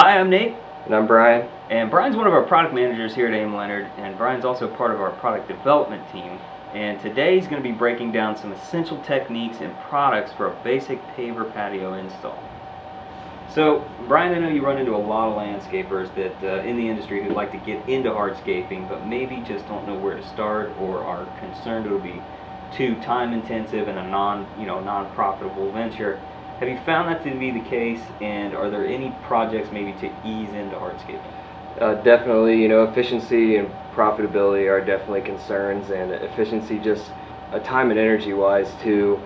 Hi, I'm Nate. And I'm Brian. And Brian's one of our product managers here at Leonard, and Brian's also part of our product development team. And today he's going to be breaking down some essential techniques and products for a basic paver patio install. So, Brian, I know you run into a lot of landscapers that in the industry who like to get into hardscaping, but maybe just don't know where to start or are concerned it'll be too time intensive and a non-profitable venture. Have you found that to be the case, and are there any projects maybe to ease into hardscaping? Definitely, efficiency and profitability are definitely concerns, and efficiency just time and energy wise too.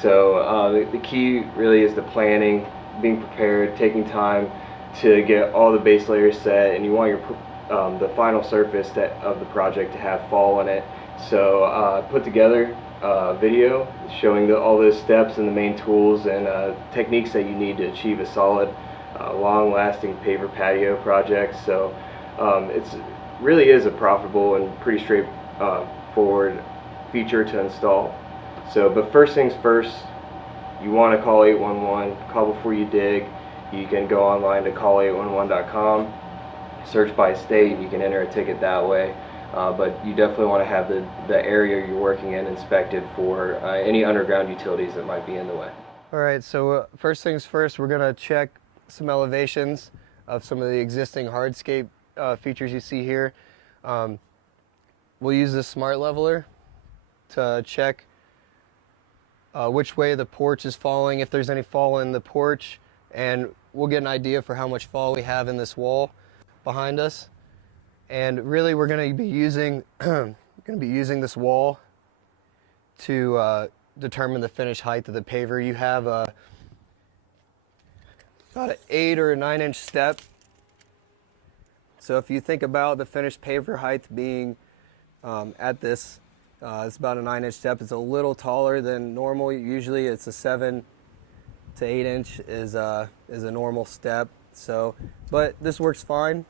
So the key really is the planning, being prepared, taking time to get all the base layers set, and you want the final surface of the project to have fall in it. So put together video showing all those steps and the main tools and techniques that you need to achieve a solid, long-lasting paver patio project. So it's really is a profitable and pretty straightforward feature to install. So, but first things first, you want to call 811. Call before you dig. You can go online to call811.com, search by state. You can enter a ticket that way. But you definitely want to have the area you're working in inspected for any underground utilities that might be in the way. Alright, so first things first, we're going to check some elevations of some of the existing hardscape features you see here. We'll use this smart leveler to check which way the porch is falling, if there's any fall in the porch, and we'll get an idea for how much fall we have in this wall behind us. And really, we're going to be using this wall to determine the finished height of the paver. You have about an 8 or a 9 inch step. So if you think about the finished paver height being at this, it's about a 9 inch step. It's a little taller than normal. Usually, it's a 7 to 8 inch is a normal step. So, but this works fine.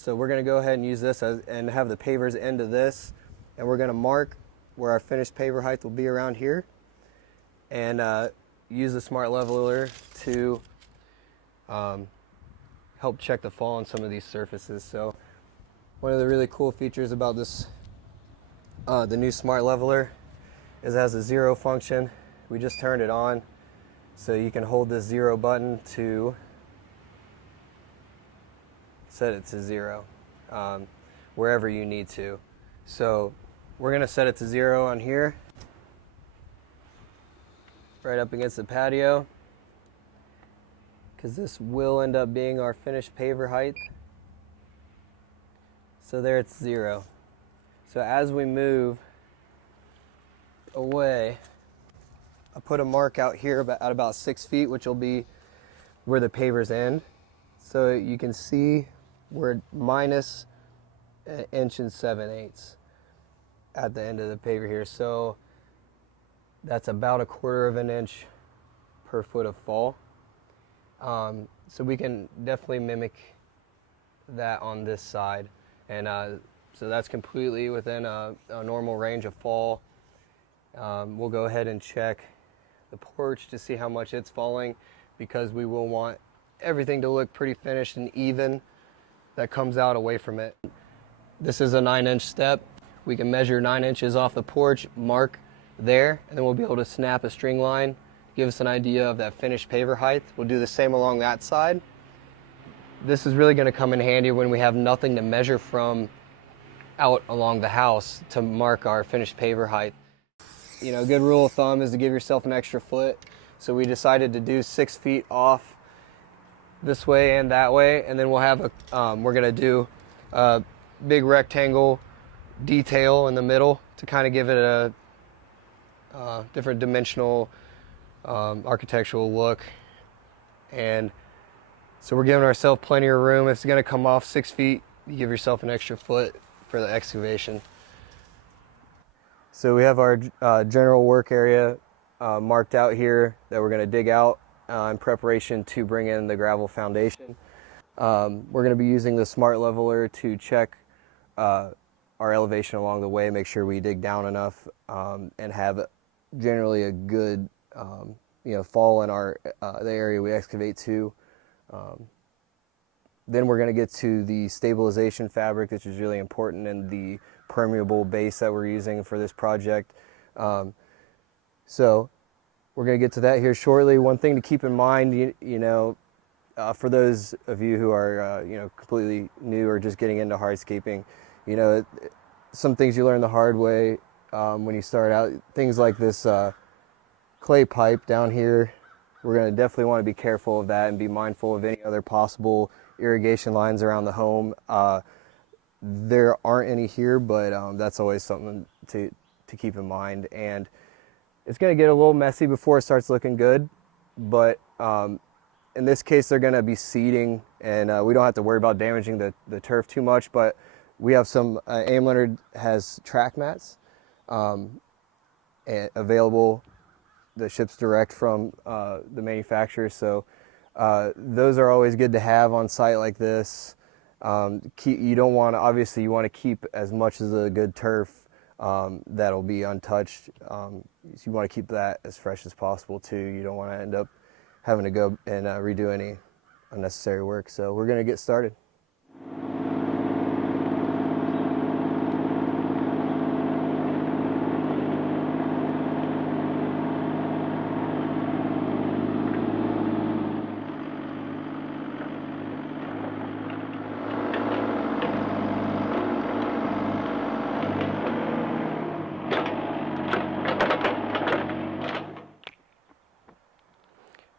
So we're going to go ahead and use this and have the pavers into this, and we're going to mark where our finished paver height will be around here, and use the smart leveler to help check the fall on some of these surfaces. So one of the really cool features about this, the new smart leveler, is it has a zero function. We just turned it on, so you can hold this zero button to set it to 0 wherever you need to. So we're going to set it to 0 on here, right up against the patio, because this will end up being our finished paver height. So there it's 0. So as we move away, I put a mark out here at about 6 feet, which will be where the pavers end. So you can see we're minus 1 7/8 inches at the end of the paver here. So that's about 1/4 of an inch per foot of fall. So we can definitely mimic that on this side. And so that's completely within a normal range of fall. We'll go ahead and check the porch to see how much it's falling, because we will want everything to look pretty finished and even that comes out away from it. This is a 9 inch step. We can measure 9 inches off the porch, mark there, and then we'll be able to snap a string line, give us an idea of that finished paver height. We'll do the same along that side. This is really going to come in handy when we have nothing to measure from out along the house to mark our finished paver height. You know, a good rule of thumb is to give yourself an extra foot. So we decided to do 6 feet off this way and that way, and then we'll have we're going to do a big rectangle detail in the middle to kind of give it a different dimensional architectural look. And so we're giving ourselves plenty of room. If it's going to come off 6 feet, you give yourself an extra foot for the excavation. So we have our general work area marked out here that we're going to dig out in preparation to bring in the gravel foundation. We're going to be using the smart leveler to check our elevation along the way, make sure we dig down enough and have generally a good fall in the area we excavate to. Then we're going to get to the stabilization fabric, which is really important, and the permeable base that we're using for this project. So we're going to get to that here shortly. One thing to keep in mind, for those of you who are completely new or just getting into hardscaping, some things you learn the hard way when you start out. Things like this clay pipe down here, we're going to definitely want to be careful of that and be mindful of any other possible irrigation lines around the home. There aren't any here, but that's always something to keep in mind. And it's going to get a little messy before it starts looking good, but in this case they're going to be seeding, and we don't have to worry about damaging the turf too much. But we have some, A.M. Leonard has track mats available that ships direct from the manufacturer, so those are always good to have on site like this. You don't want to, obviously you want to keep as much as a good turf that'll be untouched. You want to keep that as fresh as possible too. You don't want to end up having to go and redo any unnecessary work. So we're going to get started.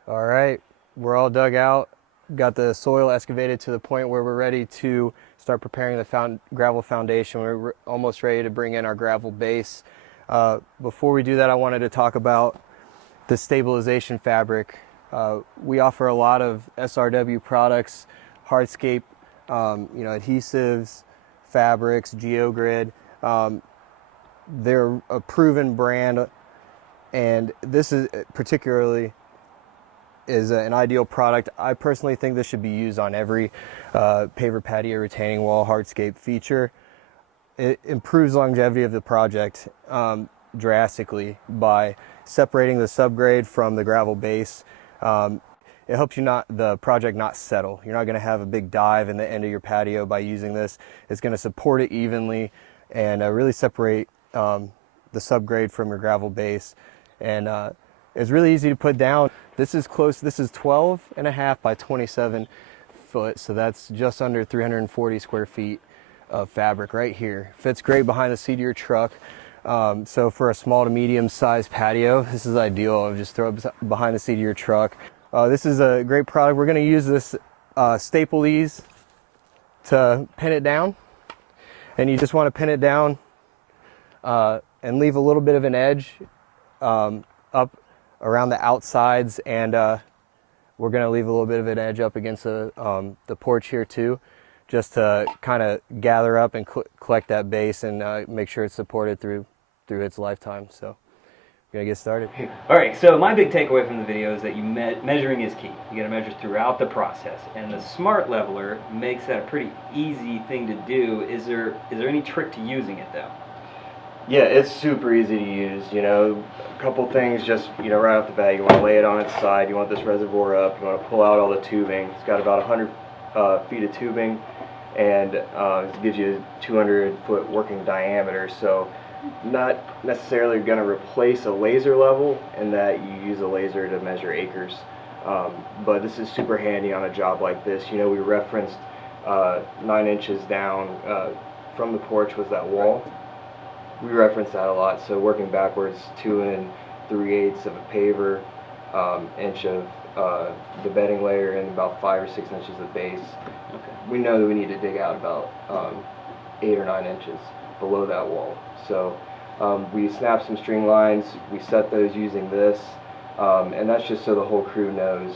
All right, we're all dug out, got the soil excavated to the point where we're ready to start preparing the gravel foundation. We're almost ready to bring in our gravel base. Before we do that, I wanted to talk about the stabilization fabric. We offer a lot of SRW products, hardscape, adhesives, fabrics, GeoGrid. They're a proven brand, and this is particularly an ideal product. I personally think this should be used on every Paver Patio retaining wall hardscape feature. It improves longevity of the project drastically by separating the subgrade from the gravel base. It helps the project not settle. You're not going to have a big dive in the end of your patio by using this. It's going to support it evenly and really separate the subgrade from your gravel base. And it's really easy to put down. This is 12.5 by 27 foot, so that's just under 340 square feet of fabric right here. Fits great behind the seat of your truck. So for a small to medium sized patio, this is ideal. Just throw it behind the seat of your truck. This is a great product. We're going to use this staple these to pin it down, and you just want to pin it down and leave a little bit of an edge up around the outsides, and we're going to leave a little bit of an edge up against the porch here too, just to kind of gather up and collect that base and make sure it's supported through its lifetime. So we're going to get started. All right, so my big takeaway from the video is that measuring is key. You got to measure throughout the process, and the smart leveler makes that a pretty easy thing to do. Is there any trick to using it though? Yeah, it's super easy to use. A couple things just right off the bat. You want to lay it on its side. You want this reservoir up. You want to pull out all the tubing. It's got about 100 feet of tubing, and it gives you a 200-foot working diameter. So not necessarily going to replace a laser level in that you use a laser to measure acres, but this is super handy on a job like this. We referenced 9 inches down from the porch was that wall. We reference that a lot, so working backwards, 2 3/8 of a paver, inch of the bedding layer, and about 5 or 6 inches of base. Okay. We know that we need to dig out about 8 or 9 inches below that wall. So we snap some string lines, we set those using this, and that's just so the whole crew knows,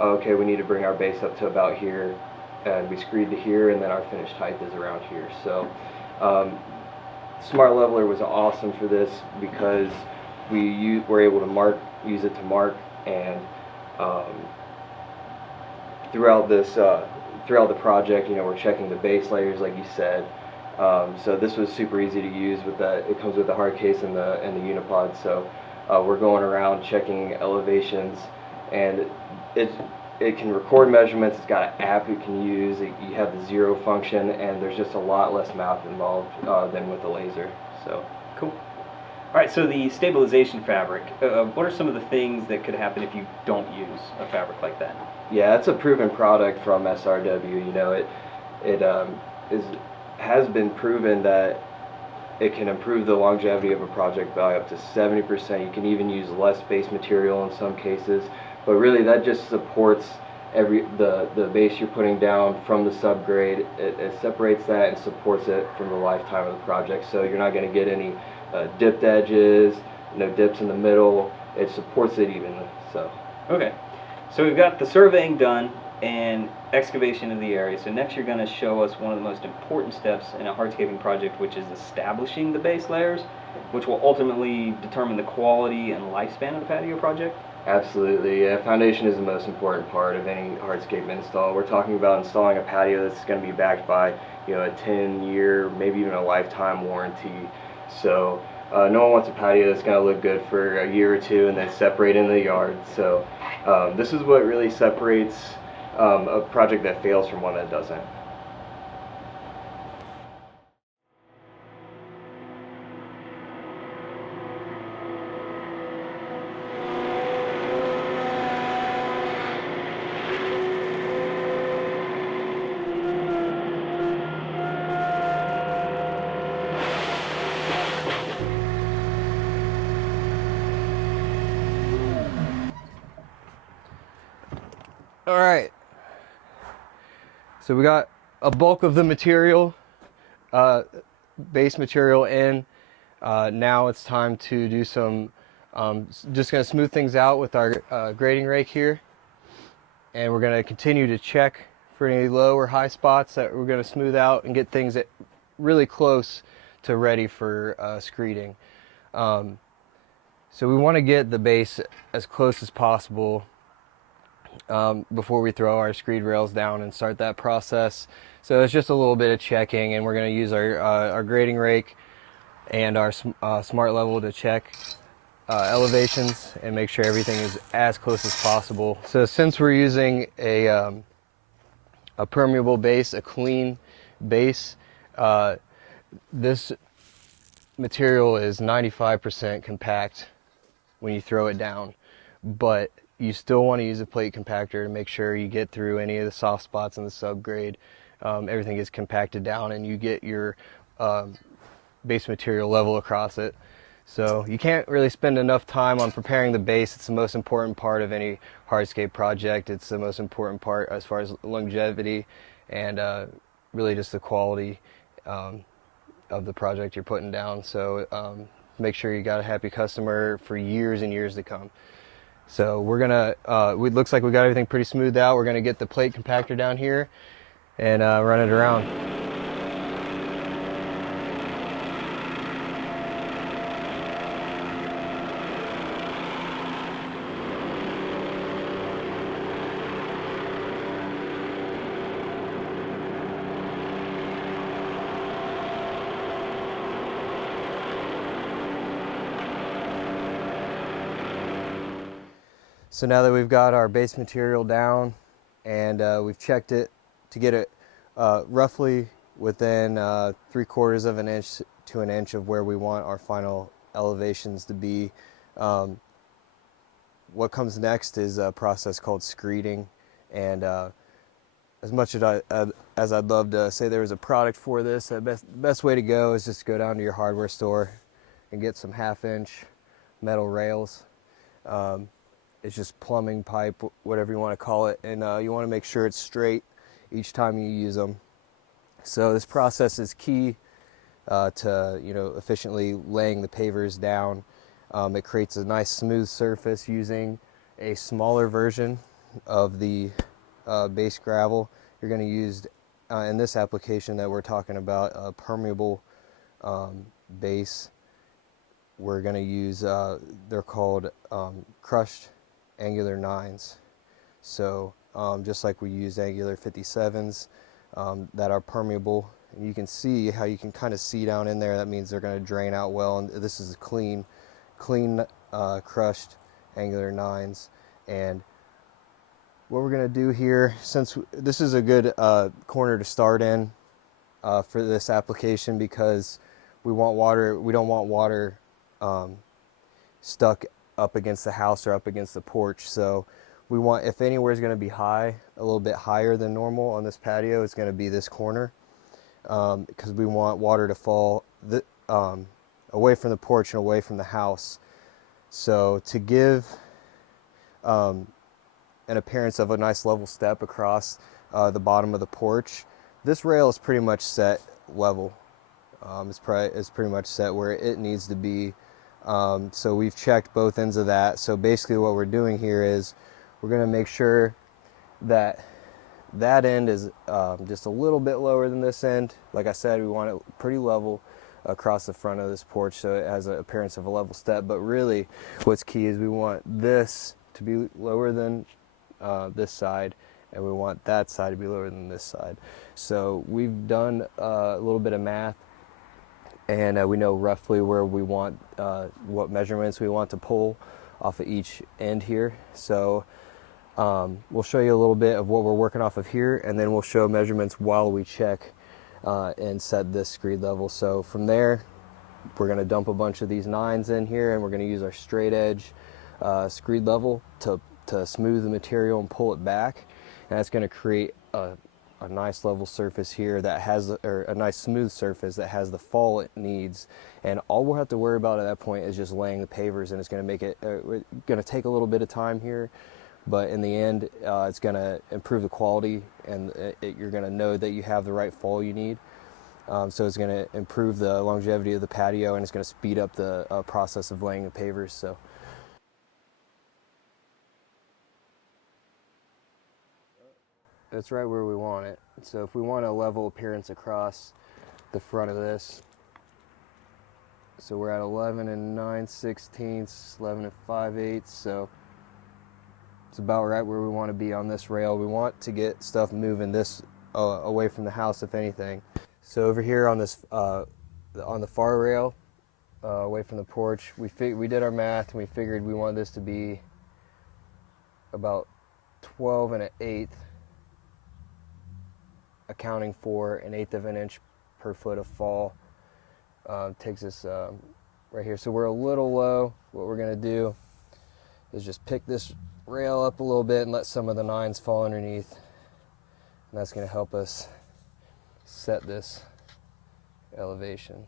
okay, we need to bring our base up to about here, and we screed to here, and then our finished height is around here. So Smart Leveler was awesome for this because we were able to use it to mark, and throughout the project, we're checking the base layers like you said. So this was super easy to use with that. It comes with the hard case and the unipod. So we're going around checking elevations, and it can record measurements. It's got an app you can use. You have the zero function, and there's just a lot less math involved than with the laser. So cool. All right, so the stabilization fabric, what are some of the things that could happen if you don't use a fabric like that? yeah, it's a proven product from SRW. You know, it has been proven that it can improve the longevity of a project by up to 70%. You can even use less base material in some cases, but really that just supports the base you're putting down from the subgrade. It separates that and supports it from the lifetime of the project. So you're not going to get any dipped edges, no dips in the middle. It supports it evenly. So okay, so we've got the surveying done and excavation of the area. So next you're going to show us one of the most important steps in a hardscaping project, which is establishing the base layers, which will ultimately determine the quality and lifespan of the patio project. absolutely, yeah. Foundation is the most important part of any hardscape install. We're talking about installing a patio that's going to be backed by, you know, a 10-year, maybe even a lifetime warranty. So no one wants a patio that's going to look good for a year or two and then separate in the yard. So this is what really separates a project that fails from one that doesn't. All right. So we got a bulk of the material, base material in. Now it's time to do some, just going to smooth things out with our grading rake here. And we're going to continue to check for any low or high spots that we're going to smooth out and get things really close to ready for screeding. So we want to get the base as close as possible before we throw our screed rails down and start that process. So it's just a little bit of checking, and we're going to use our grading rake and our smart level to check elevations and make sure everything is as close as possible. So since we're using a permeable base, a clean base, this material is 95% compact when you throw it down, but you still want to use a plate compactor to make sure you get through any of the soft spots in the subgrade. Everything is compacted down and you get your base material level across it. So you can't really spend enough time on preparing the base. It's the most important part of any hardscape project. It's the most important part as far as longevity and really just the quality of the project you're putting down. So make sure you got a happy customer for years and years to come. So we're gonna, it looks like we got everything pretty smoothed out. We're gonna get the plate compactor down here and run it around. So now that we've got our base material down and we've checked it to get it roughly within 3/4 of an inch to an inch of where we want our final elevations to be, what comes next is a process called screeding. And as much as I'd love to say there was a product for this, the best way to go is just go down to your hardware store and get some 1/2-inch metal rails. It's just plumbing pipe, whatever you want to call it, and you want to make sure it's straight each time you use them. So this process is key to efficiently laying the pavers down. It creates a nice smooth surface using a smaller version of the base gravel. You're going to use in this application that we're talking about a permeable base. We're going to use they're called crushed angular 9s. So just like we use angular 57s that are permeable, and you can see how you can kind of see down in there. That means they're going to drain out well, and this is a clean crushed angular 9s. And what we're going to do here, since this is a good corner to start in for this application, because we don't want water stuck up against the house or up against the porch. So we want, if anywhere is going to be high, a little bit higher than normal on this patio, it's going to be this corner, because we want water to fall away from the porch and away from the house. So to give an appearance of a nice level step across the bottom of the porch, this rail is pretty much set level. It's pretty much set where it needs to be. So we've checked both ends of that. So basically what we're doing here is we're going to make sure that that end is just a little bit lower than this end. Like I said, we want it pretty level across the front of this porch so it has an appearance of a level step. But really what's key is we want this to be lower than this side, and we want that side to be lower than this side. So we've done a little bit of math, and we know roughly where we want, what measurements we want to pull off of each end here. So we'll show you a little bit of what we're working off of here, and then we'll show measurements while we check and set this screed level. So from there, we're going to dump a bunch of these 9s in here, and we're going to use our straight edge screed level to smooth the material and pull it back. And that's going to create a nice level surface here that has, or a nice smooth surface that has the fall it needs. And all we'll have to worry about at that point is just laying the pavers, and it's going to make it going to take a little bit of time here, but in the end it's going to improve the quality, and you're going to know that you have the right fall you need. So it's going to improve the longevity of the patio, and it's going to speed up the process of laying the pavers. So that's right where we want it. So if we want a level appearance across the front of this, so we're at 11 9/16, 11 5/8, so it's about right where we want to be on this rail. We want to get stuff moving this away from the house, if anything. So over here on this on the far rail, away from the porch, we did our math, and we figured we want this to be about 12 1/8, accounting for 1/8 of an inch per foot of fall. Takes us right here. So we're a little low. What we're going to do is just pick this rail up a little bit and let some of the 9s fall underneath, and that's going to help us set this elevation.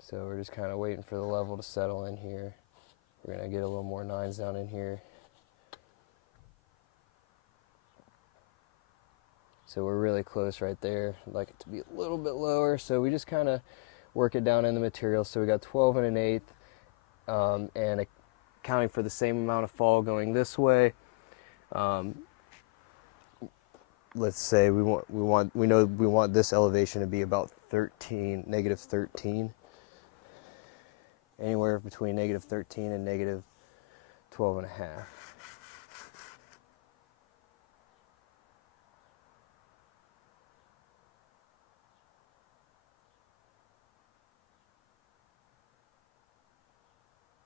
So we're just kind of waiting for the level to settle in here. We're going to get a little more 9s down in here. So we're really close right there. I'd like it to be a little bit lower, so we just kind of work it down in the material. So we got 12 1/8, and accounting for the same amount of fall going this way. Let's say we want this elevation to be about negative 13, anywhere between negative 13 and negative 12 1/2.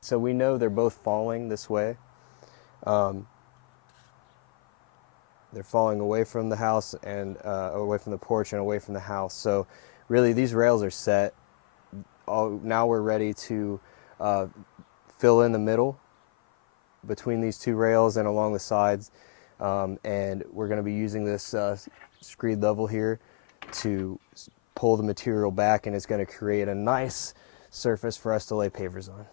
So we know they're both falling this way. They're falling away from the house and away from the porch and away from the house. So really these rails are set. Now we're ready to fill in the middle between these two rails and along the sides. And we're going to be using this screed level here to pull the material back, and it's going to create a nice surface for us to lay pavers on.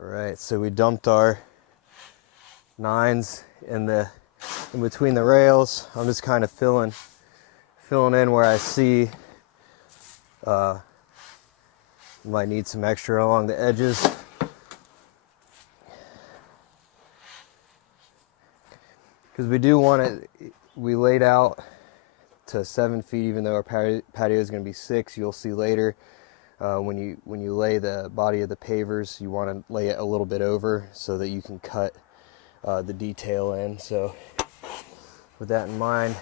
Alright, so we dumped our 9s in between the rails. I'm just kind of filling in where I see might need some extra along the edges. Because we do want it, we laid out to 7 feet, even though our patio is going to be 6. You'll see later. When you lay the body of the pavers, you want to lay it a little bit over so that you can cut the detail in. So with that in mind,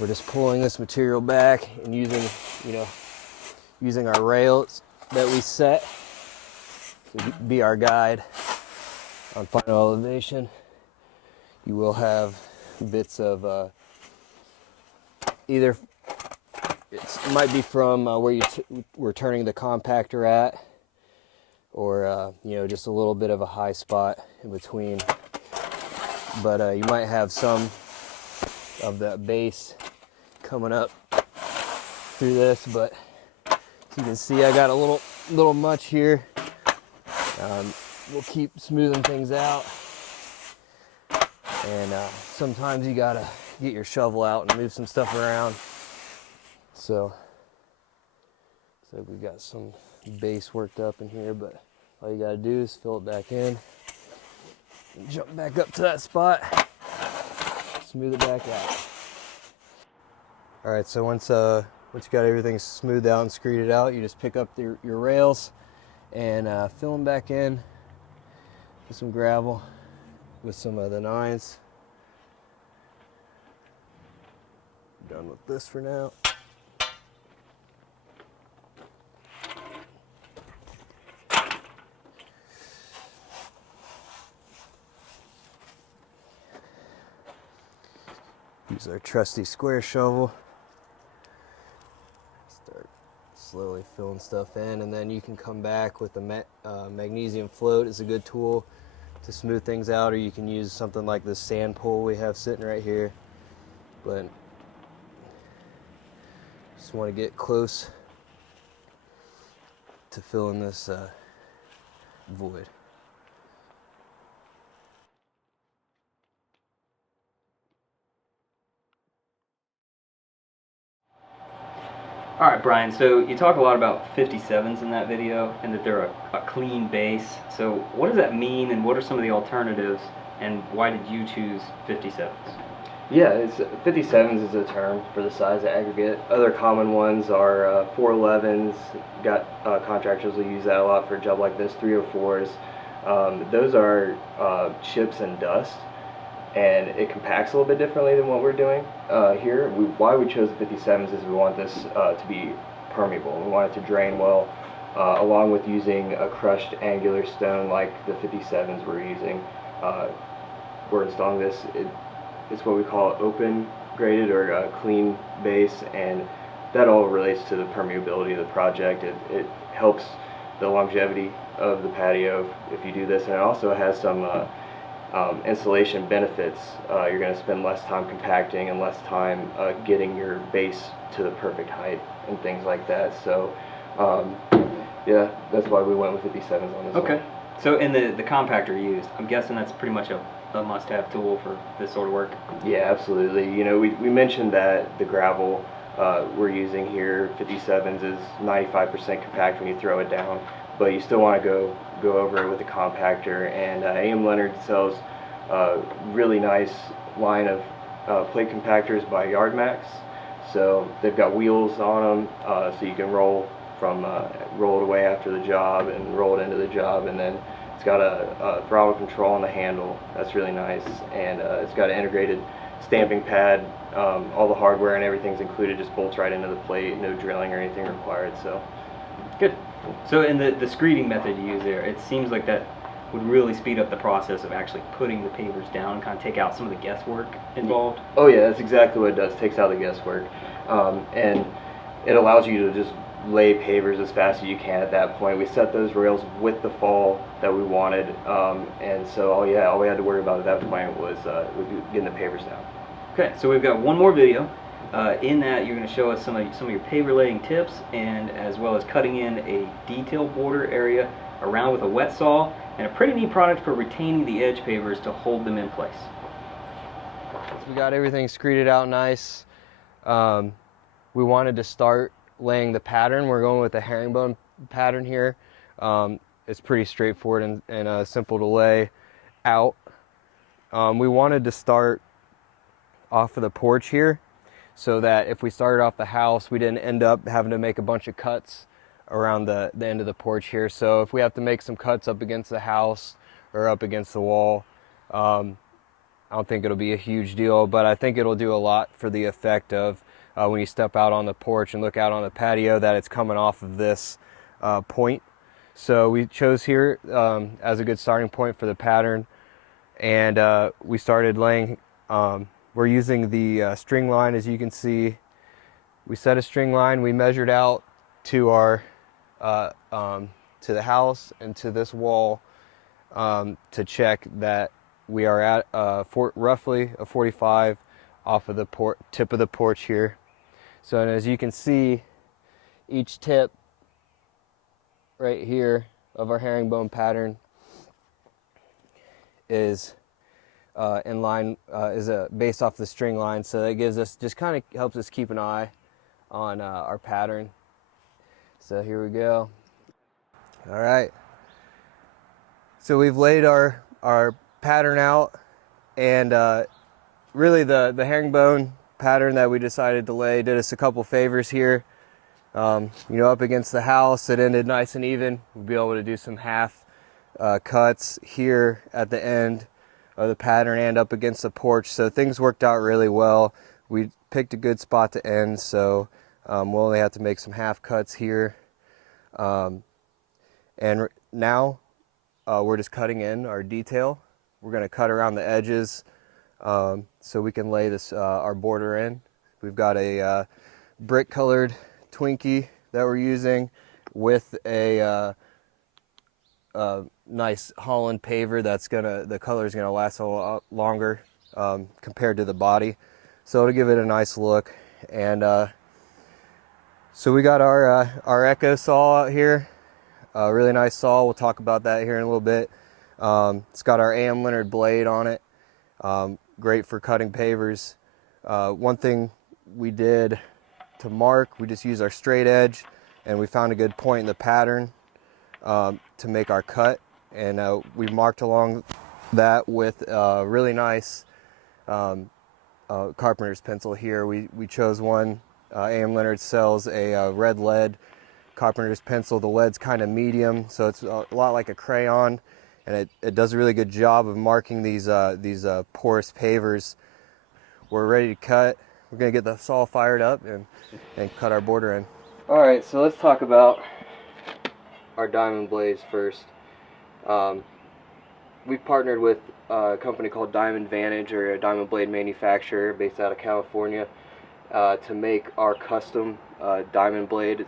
we're just pulling this material back and using our rails that we set be our guide on final elevation. You will have bits of either it might be from where we're turning the compactor at, or just a little bit of a high spot in between. But you might have some of that base coming up through this. But as you can see, I got a little much here. We'll keep smoothing things out, and sometimes you gotta get your shovel out and move some stuff around. So we've got some base worked up in here, but all you gotta do is fill it back in and jump back up to that spot, smooth it back out. All right, so once you got everything smoothed out and screeded out, you just pick up your rails and fill them back in with some gravel, with some of the 9s. Done with this for now. Use our trusty square shovel. Start slowly filling stuff in, and then you can come back with the magnesium float. It's a good tool to smooth things out, or you can use something like this sand pole we have sitting right here. But just want to get close to filling this void. All right, Brian, so you talk a lot about 57s in that video and that they're a clean base. So what does that mean, and what are some of the alternatives, and why did you choose 57s? Yeah, 57s is a term for the size of aggregate. Other common ones are 411s. Contractors will use that a lot for a job like this. 304s. Those are chips and dust, and it compacts a little bit differently than what we're doing here. Why we chose the 57s is we want this to be permeable. We want it to drain well, along with using a crushed angular stone like the 57s we're using. We're installing this. It's what we call open graded or clean base, and that all relates to the permeability of the project. It helps the longevity of the patio if you do this, and it also has some installation benefits. You're going to spend less time compacting and less time getting your base to the perfect height and things like that. So yeah, that's why we went with 57s on this Okay. one. So in the compactor used, I'm guessing that's pretty much a must-have tool for this sort of work. Yeah, absolutely. You know, we mentioned that the gravel we're using here, 57s, is 95% compact when you throw it down, but you still want to go over it with a compactor. And A.M. Leonard sells a really nice line of plate compactors by Yardmax. So they've got wheels on them, so you can roll it away after the job and roll it into the job, and then it's got a throttle control on the handle. That's really nice, and it's got an integrated stamping pad. All the hardware and everything's included, just bolts right into the plate, no drilling or anything required. So good. So in the screeding method you use there, it seems like that would really speed up the process of actually putting the pavers down, kind of take out some of the guesswork involved. Oh yeah, that's exactly what it does. It takes out the guesswork, and it allows you to just lay pavers as fast as you can at that point. We set those rails with the fall that we wanted, and so all we had to worry about at that point was getting the pavers down. Okay, so we've got one more video. In that, you're going to show us some of your paver laying tips, and as well as cutting in a detail border area around with a wet saw, and a pretty neat product for retaining the edge pavers to hold them in place. We got everything screeded out nice. We wanted to start laying the pattern. We're going with the herringbone pattern here. It's pretty straightforward and simple to lay out. We wanted to start off of the porch here, so that if we started off the house, we didn't end up having to make a bunch of cuts around the end of the porch here. So if we have to make some cuts up against the house or up against the wall, I don't think it'll be a huge deal, but I think it'll do a lot for the effect of when you step out on the porch and look out on the patio, that it's coming off of this point. So we chose here as a good starting point for the pattern, and we started laying. We're using the string line, as you can see. We set a string line. We measured out to our to the house and to this wall to check that we are at roughly a 45 off of the tip of the porch here. So as you can see, each tip right here of our herringbone pattern is in line, is based off the string line. So that gives us, just kind of helps us keep an eye on our pattern. So here we go. All right. So we've laid our pattern out, and really the herringbone pattern that we decided to lay did us a couple favors here. You know, up against the house, it ended nice and even. We'll be able to do some half cuts here at the end of the pattern and up against the porch. So things worked out really well. We picked a good spot to end, so we'll only have to make some half cuts here. And now we're just cutting in our detail. We're going to cut around the edges so we can lay this our border in. We've got a brick colored Twinkie that we're using with a nice Holland paver that's the color is gonna last a lot longer compared to the body, so it'll give it a nice look. And so we got our Echo saw out here, a really nice saw. We'll talk about that here in a little bit. It's got our Leonard blade on it, great for cutting pavers. One thing we did to mark, we just used our straight edge, and we found a good point in the pattern to make our cut, and we marked along that with a really nice carpenter's pencil here. We chose one. Leonard sells a red lead carpenter's pencil. The lead's kind of medium, so it's a lot like a crayon, and it does a really good job of marking these porous pavers. We're ready to cut. We're gonna get the saw fired up and cut our border in. All right, so let's talk about our diamond blades first. We've partnered with a company called Diamond Vantage, or a diamond blade manufacturer based out of California, to make our custom diamond blade.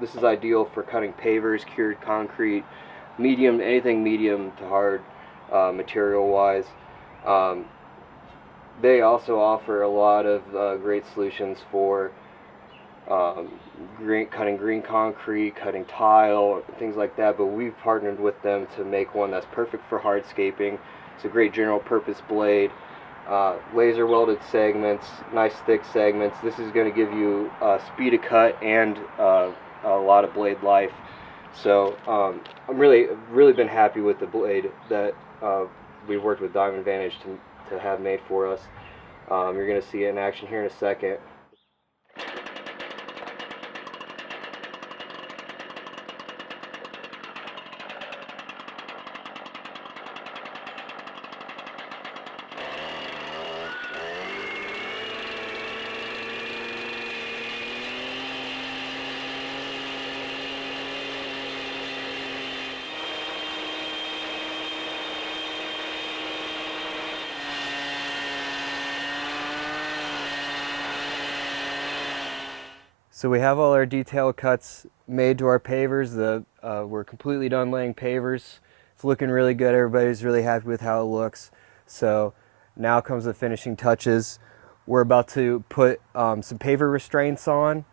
This is ideal for cutting pavers, cured concrete, anything medium to hard material wise. They also offer a lot of great solutions for cutting green concrete, cutting tile, things like that, but we've partnered with them to make one that's perfect for hardscaping. It's a great general purpose blade, laser welded segments, nice thick segments. This is going to give you speed of cut and a lot of blade life. So I'm really been happy with the blade that we've worked with Diamond Vantage to have made for us. You're going to see it in action here in a second. So we have all our detail cuts made to our pavers. We're completely done laying pavers. It's looking really good. Everybody's really happy with how it looks. So now comes the finishing touches. We're about to put some paver restraints on.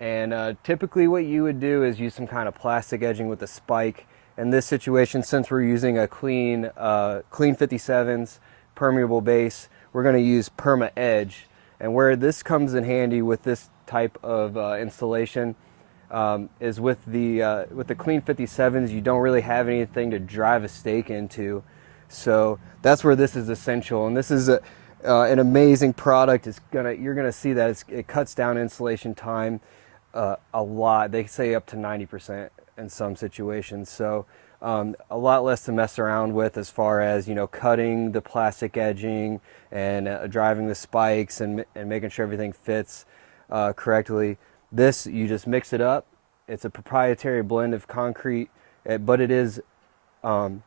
And typically what you would do is use some kind of plastic edging with a spike. In this situation, since we're using a clean 57s permeable base, we're going to use perma edge. And where this comes in handy with this type of installation is with the clean 57s, you don't really have anything to drive a stake into. So that's where this is essential. And this is an amazing product. You're gonna see that it cuts down installation time a lot. They say up to 90% in some situations. So a lot less to mess around with as far as, you know, cutting the plastic edging and driving the spikes and making sure everything fits correctly. This, you just mix it up it's a proprietary blend of concrete, but it is almost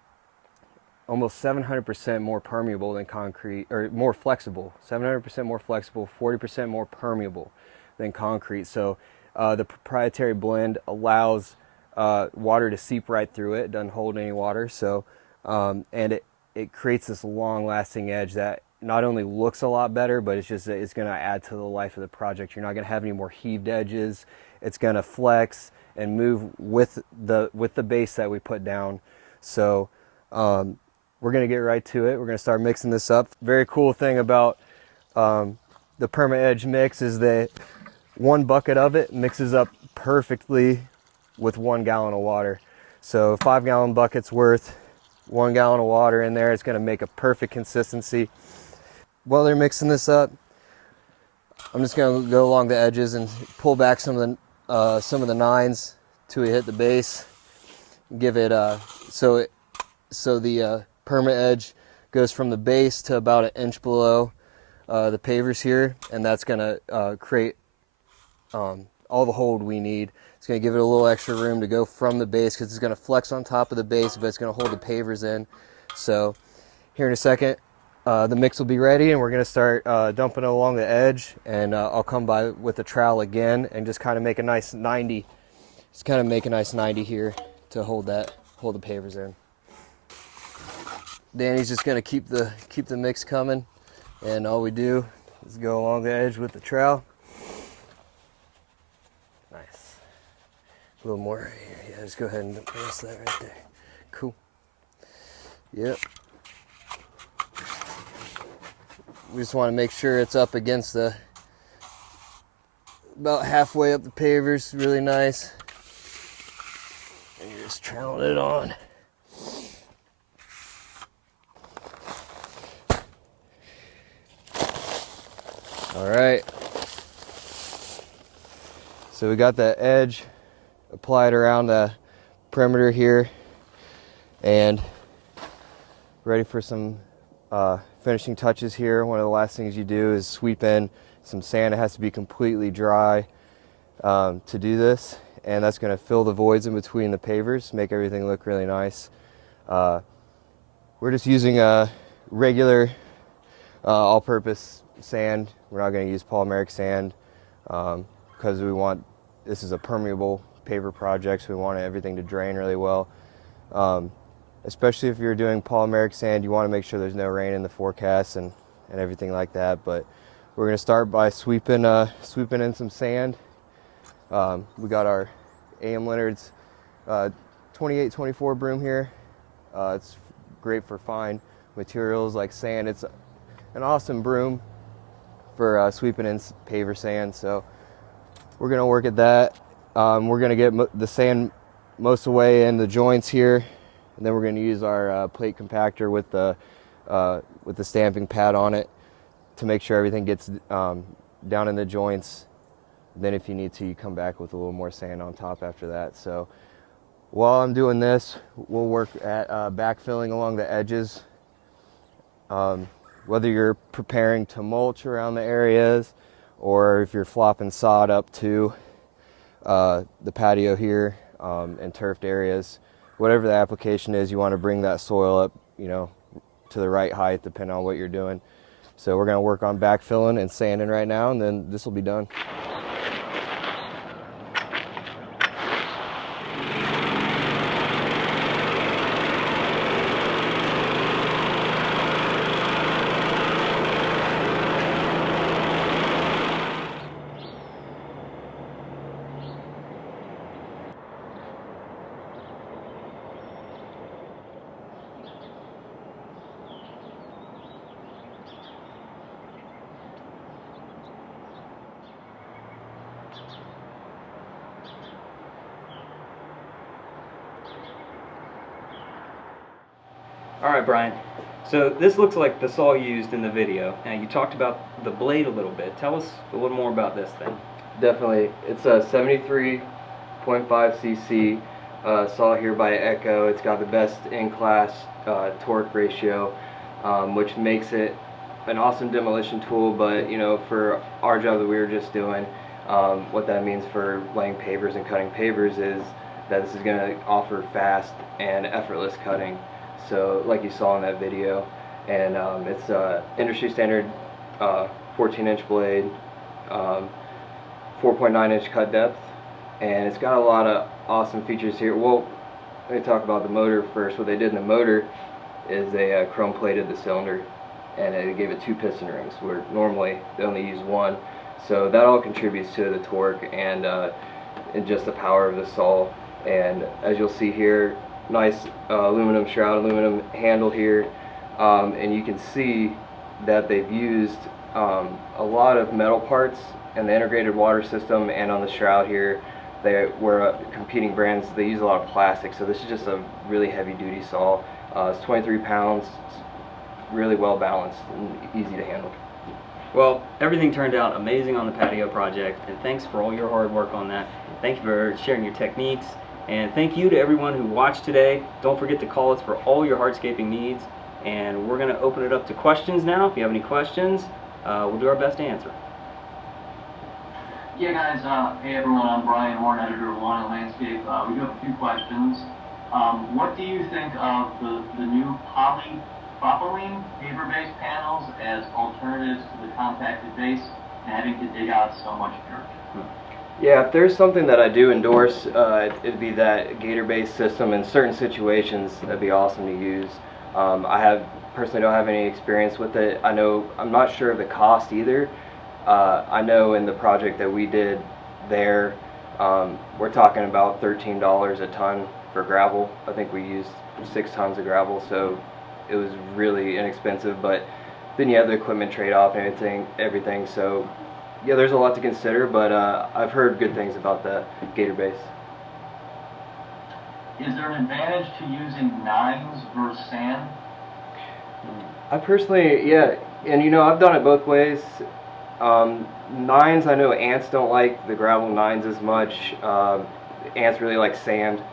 700% more permeable than concrete, or more flexible, 700% more flexible, 40% more permeable than concrete. So the proprietary blend allows water to seep right through it. It doesn't hold any water. So and it creates this long-lasting edge that not only looks a lot better, but it's going to add to the life of the project. You're not going to have any more heaved edges. It's going to flex and move with the base that we put down. So we're going to get right to it. We're going to start mixing this up. Very cool thing about the Perma Edge mix is that one bucket of it mixes up perfectly with 1 gallon of water. So 5-gallon buckets worth, 1 gallon of water in there. It's going to make a perfect consistency. While they're mixing this up, I'm just going to go along the edges and pull back some of the nines till we hit the base. Give it so the Perma Edge goes from the base to about 1 inch below the pavers here, and that's going to create all the hold we need. It's going to give it a little extra room to go from the base because it's going to flex on top of the base, but it's going to hold the pavers in. So here in a second, the mix will be ready, and we're going to start dumping it along the edge, and I'll come by with the trowel again and just kind of make a nice 90. Just kind of make a nice 90 here to hold the pavers in. Danny's just going to keep the mix coming, and all we do is go along the edge with the trowel. Nice. A little more here. Yeah, just go ahead and press that right there. Cool. Yep. We just want to make sure it's up against about halfway up the pavers, really nice. And you're just troweling it on. All right. So we got that edge applied around the perimeter here, and ready for some finishing touches here. One of the last things you do is sweep in some sand. It has to be completely dry to do this, and that's going to fill the voids in between the pavers, make everything look really nice. We're just using a regular all-purpose sand. We're not going to use polymeric sand because this is a permeable paver project, so we want everything to drain really well. Especially if you're doing polymeric sand, you want to make sure there's no rain in the forecast and everything like that. But we're going to start by sweeping in some sand. We got our A.M. Leonard's 2824 broom here. It's great for fine materials like sand. It's an awesome broom for sweeping in paver sand. So we're going to work at that. We're going to get the sand most of the way in the joints here. And then we're going to use our plate compactor with the stamping pad on it to make sure everything gets down in the joints. Then if you need to, you come back with a little more sand on top after that. So while I'm doing this, we'll work at backfilling along the edges. Whether you're preparing to mulch around the areas or if you're flopping sod up to the patio here and turfed areas. Whatever the application is, you want to bring that soil up, to the right height, depending on what you're doing. So we're going to work on backfilling and sanding right now, and then this will be done. All right, Brian. So this looks like the saw used in the video. Now you talked about the blade a little bit. Tell us a little more about this then. Definitely. It's a 73.5 cc saw here by Echo. It's got the best in-class torque ratio, which makes it an awesome demolition tool. But for our job that we were just doing, What that means for laying pavers and cutting pavers is that this is going to offer fast and effortless cutting. So like you saw in that video, and it's industry standard 14-inch blade, 4.9-inch cut depth, and it's got a lot of awesome features here. Well, let me talk about the motor first. What they did in the motor is they chrome plated the cylinder, and they gave it 2 piston rings where normally they only use 1. So that all contributes to the torque and just the power of the saw. And as you'll see here, nice aluminum shroud, aluminum handle here, and you can see that they've used a lot of metal parts in the integrated water system, and on the shroud here where competing brands, they use a lot of plastic. So this is just a really heavy duty saw. It's 23 pounds, it's really well balanced and easy to handle. Well, everything turned out amazing on the patio project, and thanks for all your hard work on that. Thank you for sharing your techniques, and thank you to everyone who watched today. Don't forget to call us for all your hardscaping needs, and we're going to open it up to questions now. If you have any questions, we'll do our best to answer. Yeah, guys. Hey, everyone. I'm Brian Horn, editor of Lawn and Landscape. We do have a few questions. What do you think of the new polypropylene paver-based panels as alternatives to the compacted base and having to dig out so much dirt? Yeah, if there's something that I do endorse, it'd be that gator-based system. In certain situations, that'd be awesome to use. I personally don't have any experience with it. I'm not sure of the cost either. I know in the project that we did there, we're talking about $13 a ton for gravel. I think we used 6 tons of gravel, so it was really inexpensive. But then you have the equipment trade-off and everything. So yeah, there's a lot to consider, but I've heard good things about the gator base. Is there an advantage to using nines versus sand? I personally, yeah, and I've done it both ways. Nines, I know ants don't like the gravel nines as much. Ants really like sand.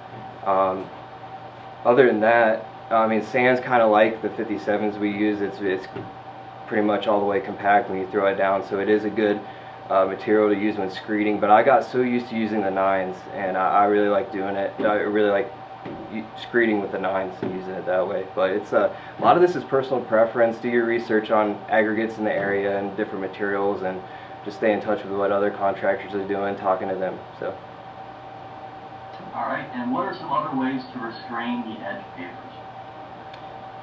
Other than that, I mean, sand's kind of like the 57s we use. It's pretty much all the way compact when you throw it down, so it is a good material to use when screeding. But I got so used to using the nines, and I really like doing it. I really like screeding with the nines and using it that way. But it's a lot of this is personal preference. Do your research on aggregates in the area and different materials, and just stay in touch with what other contractors are doing, talking to them. So. All right, and what are some other ways to restrain the edge pavers?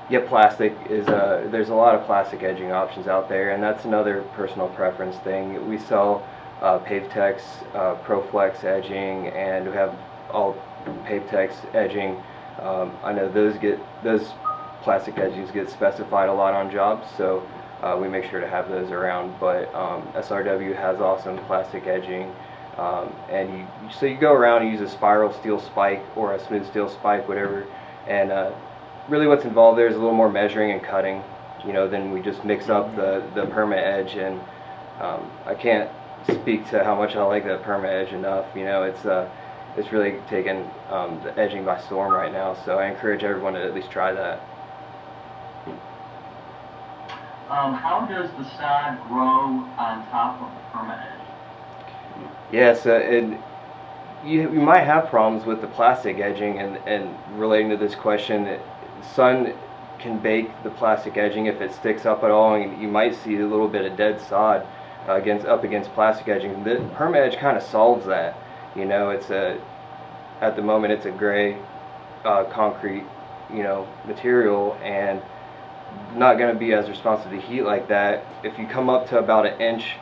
Yeah, plastic is there's a lot of plastic edging options out there, and that's another personal preference thing. We sell PaveTex, ProFlex edging, and we have all PaveTex edging. I know those plastic edgings get specified a lot on jobs, so we make sure to have those around. But SRW has awesome plastic edging, and so you go around and use a spiral steel spike or a smooth steel spike, whatever, and really what's involved there is a little more measuring and cutting, then we just mix up the perma edge. And I can't speak to how much I like that perma edge enough. It's really taken the edging by storm right now, so I encourage everyone to at least try that. How does the sod grow on top of the perma edge? Yes, you might have problems with the plastic edging, and relating to this question, sun can bake the plastic edging if it sticks up at all, and you might see a little bit of dead sod up against plastic edging. The perma edge kind of solves that. At the moment it's a gray concrete material, and not going to be as responsive to heat like that. If you come up to about an inch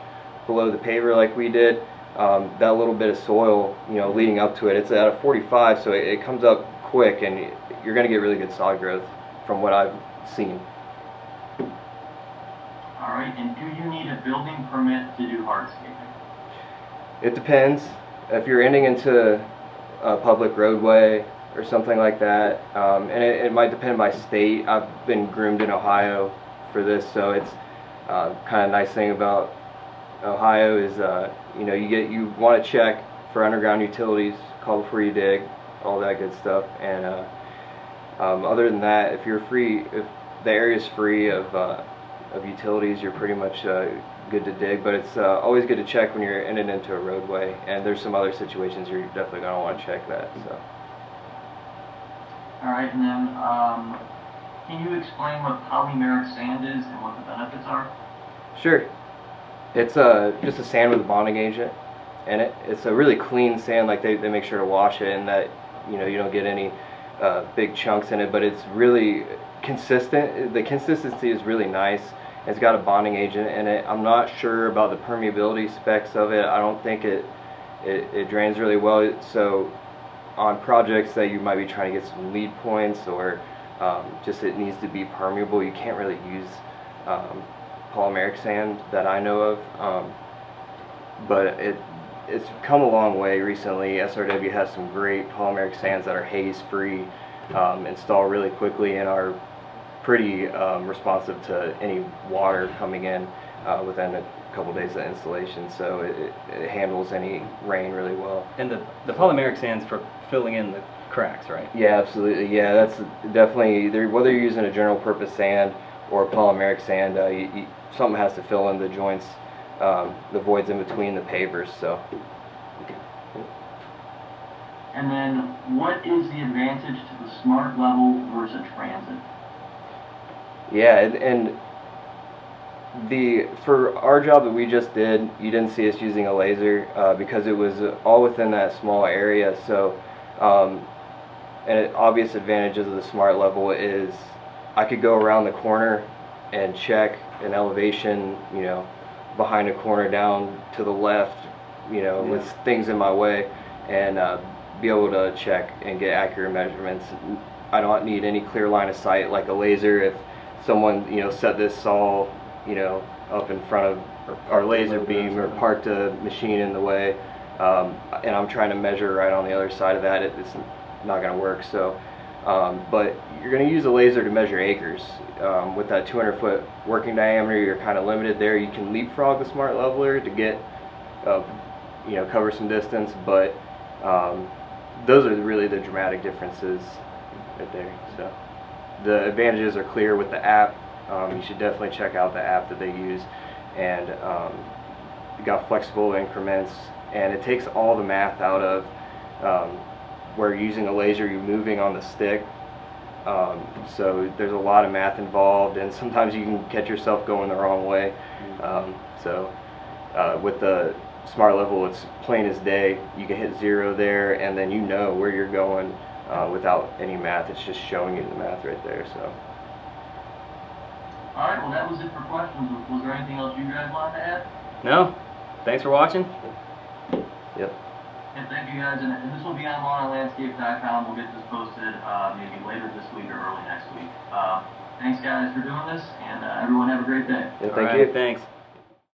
below the paver like we did, that little bit of soil leading up to it's at a 45, so it comes up quick, and you're going to get really good sod growth from what I've seen. All right, and do you need a building permit to do hardscaping? It depends. If you're ending into a public roadway or something like that, and it might depend by state. I've been groomed in Ohio for this, so it's kind of nice thing about Ohio is you want to check for underground utilities, call before you dig, all that good stuff. And other than that, if the area is free of utilities, you're pretty much good to dig, but it's always good to check when you're ending into a roadway, and there's some other situations you're definitely going to want to check that. So. All right, and then can you explain what polymeric sand is and what the benefits are? Sure. It's just a sand with a bonding agent in it. It's a really clean sand, like they make sure to wash it, and that you don't get any big chunks in it, but it's really consistent. The consistency is really nice. It's got a bonding agent in it. I'm not sure about the permeability specs of it. I don't think it drains really well. So on projects that you might be trying to get some lead points, or just it needs to be permeable, you can't really use polymeric sand that I know of. But it's come a long way recently. SRW has some great polymeric sands that are haze free, install really quickly, and are pretty responsive to any water coming in within a couple days of installation. So it handles any rain really well. And the polymeric sand's for filling in the cracks, right? Yeah, absolutely. Yeah, that's definitely, whether you're using a general purpose sand or polymeric sand, something has to fill in the joints, the voids in between the pavers. So. And then, what is the advantage to the smart level versus transit? Yeah, and for our job that we just did, you didn't see us using a laser because it was all within that small area. So, an obvious advantages of the smart level is I could go around the corner and check an elevation, behind a corner down to the left, with things in my way, and be able to check and get accurate measurements. I don't need any clear line of sight like a laser. If someone set this saw up in front of our laser beam or parked a machine in the way, and I'm trying to measure right on the other side of that, it's not going to work. So but you're going to use a laser to measure acres. With that 200-foot working diameter, you're kind of limited there. You can leapfrog the smart leveler to get cover some distance, but those are really the dramatic differences right there. So the advantages are clear with the app. You should definitely check out the app that they use, and you got flexible increments, and it takes all the math out of where you're using a laser, you're moving on the stick. So there's a lot of math involved, and sometimes you can catch yourself going the wrong way. With the smart level, it's plain as day. You can hit 0 there, and then you know where you're going without any math. It's just showing you the math right there. So. All right, well, that was it for questions. Was there anything else you guys wanted to add? No? Thanks for watching. Yep. And thank you guys, and this will be on lawnandlandscape.com. We'll get this posted maybe later this week or early next week. Thanks guys for doing this, and everyone have a great day. Yeah, thank you. Thanks.